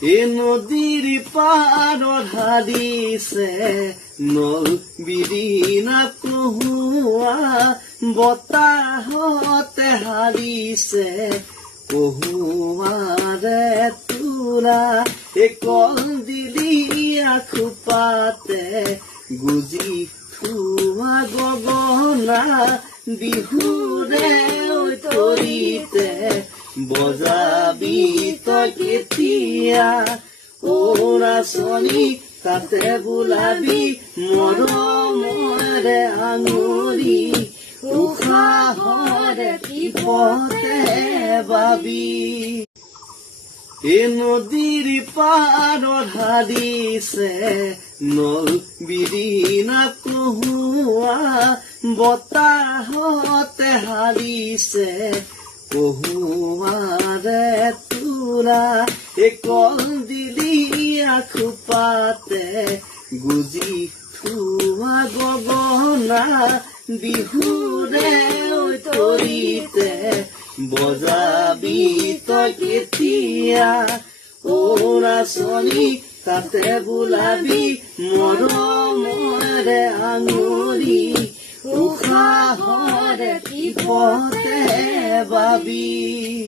এই নদীৰ পাৰত হাৰিছে নল বিৰিণা কহুৱা বতাহতে হাৰিছে কহুৱাৰে তোৰা এই কলদিলীয়া খোপাতে গুজি থোৱা গগনা বিহুৰে তৰিতে বজাবি তই কেতিয়া নাচনী তাতে বোলাবি মৰমৰে আঙুলি উশাহৰে টিপতে বাবি এই নদীৰ পাৰত হাৰিছে নল বিৰিণা কহুৱা বতাহতে হাৰিছে কহুৱাৰে তোৰা এই কলদিলীয়া খোপাতে গুজি থোৱা গগনা বিহুৰে তৰিতে বজাবি তই কেতিয়া নাচনী তাতে বোলাবি মৰমৰে আঙুলি উশাহৰে টিপতে বাবি